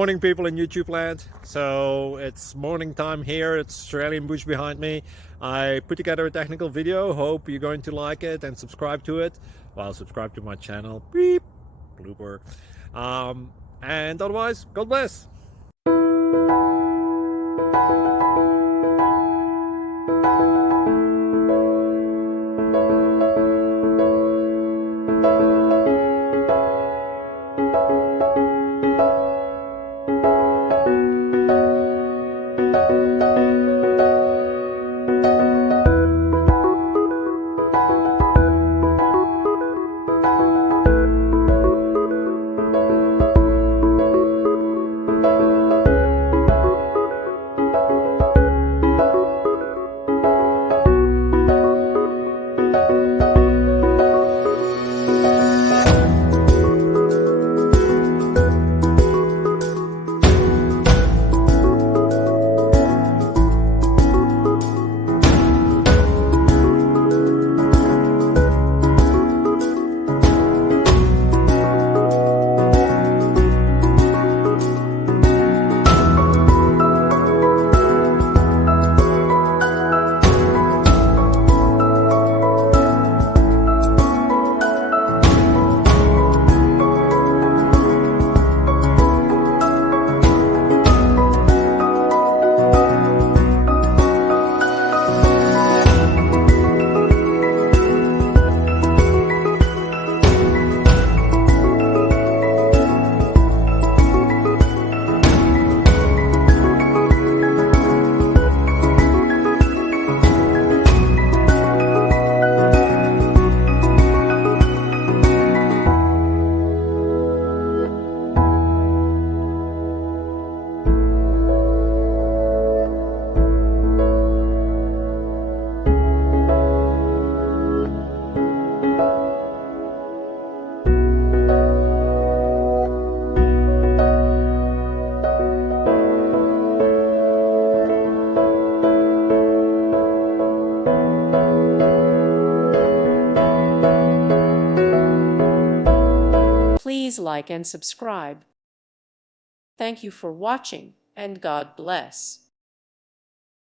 Morning, people in YouTube land. So it's morning time here. It's Australian bush behind me. I put together a technical video. Hope you're going to like it and subscribe to it. Well, subscribe to my channel. Beep. Blooper. And otherwise, God bless. Please like and subscribe. Thank you for watching, and God bless.